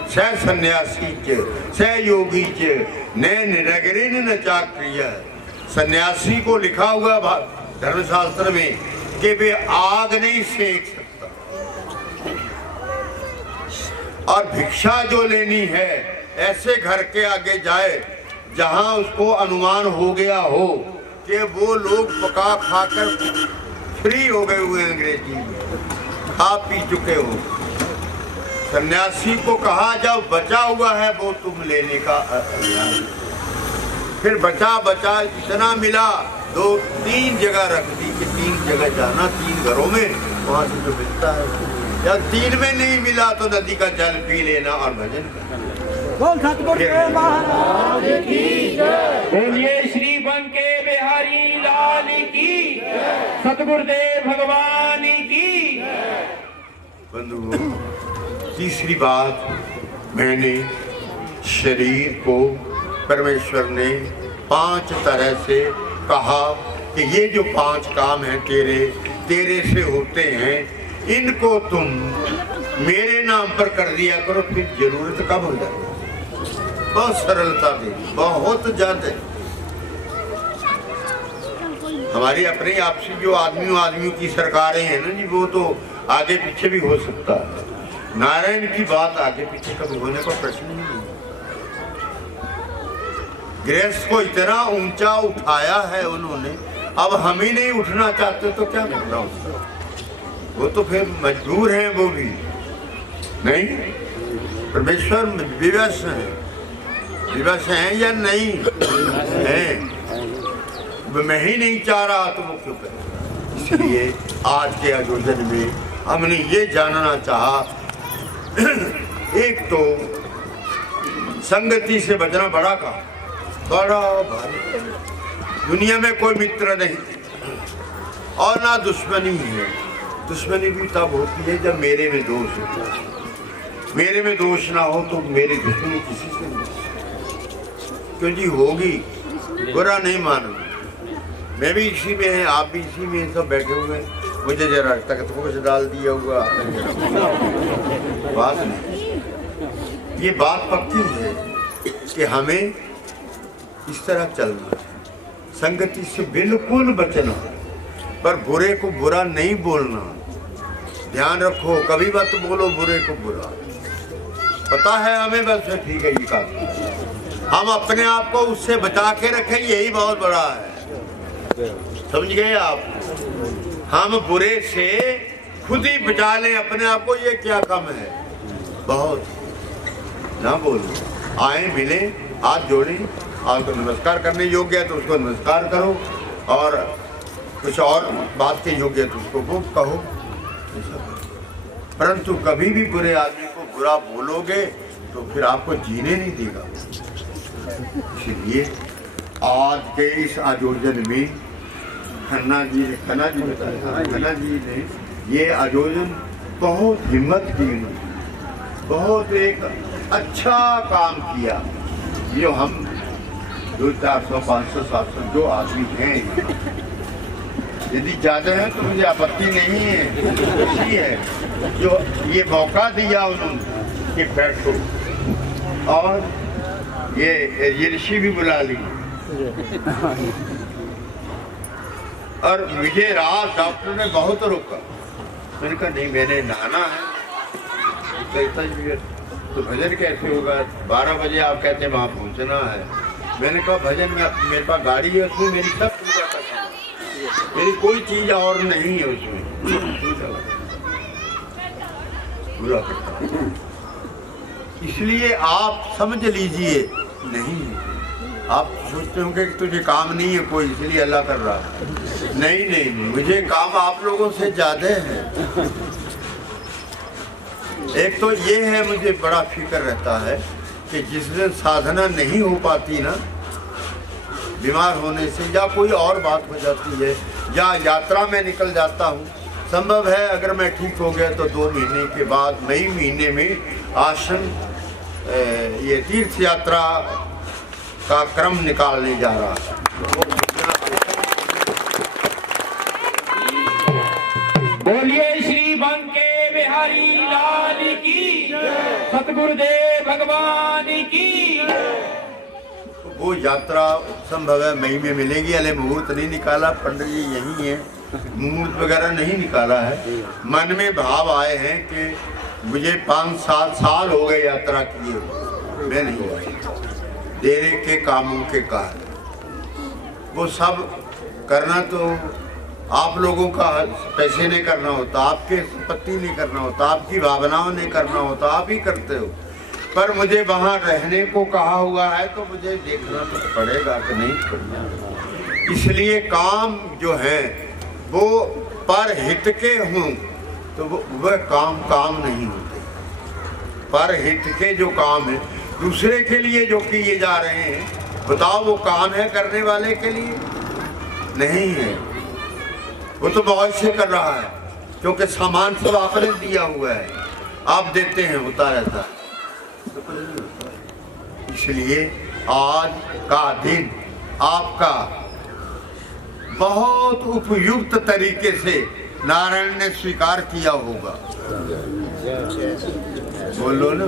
सह सन्यासी च सह योगी च नैन नगरिन न चाक्रिय। सन्यासी को लिखा हुआ धर्मशास्त्र में कि वे आग नहीं सेक सकता, और भिक्षा जो लेनी है ऐसे घर के आगे जाए जहां उसको अनुमान हो गया हो कि वो लोग पका खाकर फ्री हो गए हुए, अंग्रेजी में खा पी चुके हो। सन्यासी को कहा जब बचा हुआ है वो तुम लेने का अभियान। फिर बचा इतना मिला, 2-3 जगह रख दी कि 3 जगह जाना, 3 घरों में, वहां से जो मिलता है। जब 3 में नहीं मिला तो नदी का जल पी लेना और भजन करना। बोल सतगुरुदेव महाराज की जय। बोलिए श्री बंके बिहारी लाल की, सतगुरुदेव भगवान की। बंधुओं, तीसरी बात, मैंने शरीर को परमेश्वर ने 5 तरह से कहा कि ये जो 5 काम हैं तेरे से होते हैं, इनको तुम मेरे नाम पर कर दिया करो, फिर जरूरत कब हो जाए। बहुत सरलता दे, बहुत ज्यादा। हमारी अपनी आपसी जो आदमियों की सरकारें हैं ना जी, वो तो आगे पीछे भी हो सकता है। नारायण की बात आगे पीछे कभी होने का प्रश्न नहीं। गृहस्थ को इतना ऊंचा उठाया है उन्होंने, अब हम ही नहीं उठना चाहते तो क्या करना उसका। वो तो फिर मजबूर हैं, वो भी नहीं। परमेश्वर विवश है या नहीं है, मैं ही नहीं चाह रहा तो वो क्यों करे। इसलिए आज के आयोजन में हमने ये जानना चाहा, एक तो संगति से बचना बड़ा भारी। दुनिया में कोई मित्र नहीं और ना दुश्मनी है। दुश्मनी भी तब होती है जब मेरे में दोष होता है। मेरे में दोष ना हो तो मेरी दुश्मनी किसी से नहीं, क्यों जी होगी, बुरा नहीं मानूंगा। मैं भी इसी में है, आप भी इसी में, सब बैठे हुए, मुझे जरा तक कुछ डाल दिया हुआ बात नहीं। ये बात पक्की है कि हमें इस तरह चलना है, संगति से बिल्कुल बचना, पर बुरे को बुरा नहीं बोलना। ध्यान रखो, कभी मत बोलो बुरे को बुरा। पता है हमें, बस ठीक है, ये काम हम अपने आप को उससे बचा के रखें, यही बहुत बड़ा है। समझ गए आप? हम बुरे से खुद ही बचा लें अपने आप को, ये क्या कम है? बहुत ना बोलो, आए मिले, हाथ जोड़े, आपको नमस्कार करने योग्य है तो उसको नमस्कार करो, और कुछ और बात के योग्य है तो उसको वो कहो। परंतु कभी भी बुरे आदमी को बुरा बोलोगे तो फिर आपको जीने नहीं देगा। इसलिए आज के इस आयोजन में खन्ना जी ने ये आयोजन बहुत हिम्मत की, बहुत एक अच्छा काम किया। जो हम 200, 400, 500, 700 जो आदमी हैं, यदि ज्यादा है तो मुझे आपत्ति नहीं है, खुशी है जो ये मौका दिया उन्होंने कि बैठो, और ये ऋषि भी बुला ली। और मुझे रात डॉक्टर ने बहुत रोका, मैंने कहा नहीं, मैंने नहाना है। तो भजन कैसे होगा? 12 बजे आप कहते हैं वहाँ पहुँचना है। मैंने कहा भजन में मेरे पास गाड़ी है, उसमें मेरी सब पूजा करना है, मेरी कोई चीज और नहीं है उसमें। पूरा करता, इसलिए आप समझ लीजिए, नहीं आप सोचते होंगे कि तुझे काम नहीं है कोई, इसलिए अल्लाह कर रहा है। नहीं नहीं, मुझे काम आप लोगों से ज्यादा है। एक तो ये है, मुझे बड़ा फिक्र रहता है कि जिस दिन साधना नहीं हो पाती ना, बीमार होने से या कोई और बात हो जाती है, या यात्रा में निकल जाता हूँ, संभव है अगर मैं ठीक हो गया तो 2 महीने के बाद मई महीने में आश्रम ये तीर्थ यात्रा का क्रम निकालने जा रहा है। बोलिए श्री बंके बिहारी लाल की, सतगुरुदेव भगवान की। वो यात्रा संभव है मई में मिलेगी। अले मुहूर्त नहीं निकाला, पंडित जी यही है, मुहूर्त वगैरह नहीं निकाला है। मन में भाव आए हैं कि मुझे 5-7 साल हो गए यात्रा किए, मैं नहीं हुआ, देरे के कामों के कारण। वो सब करना तो आप लोगों का पैसे नहीं करना होता, आपके संपत्ति नहीं करना होता, आपकी भावनाओं नहीं करना होता, आप ही करते हो। पर मुझे वहाँ रहने को कहा हुआ है तो मुझे देखना तो पड़ेगा कि नहीं पड़ेगा। इसलिए काम जो है वो पर हित के हों तो वह काम नहीं होते। पर हित के जो काम है दूसरे के लिए जो किए जा रहे हैं, बताओ वो काम है करने वाले के लिए? नहीं है। वो तो बहुत से कर रहा है, क्योंकि सामान सब आपने दिया हुआ है, आप देते हैं, होता रहता है। इसलिए आज का दिन आपका बहुत उपयुक्त तरीके से नारायण ने स्वीकार किया होगा। बोलो ना।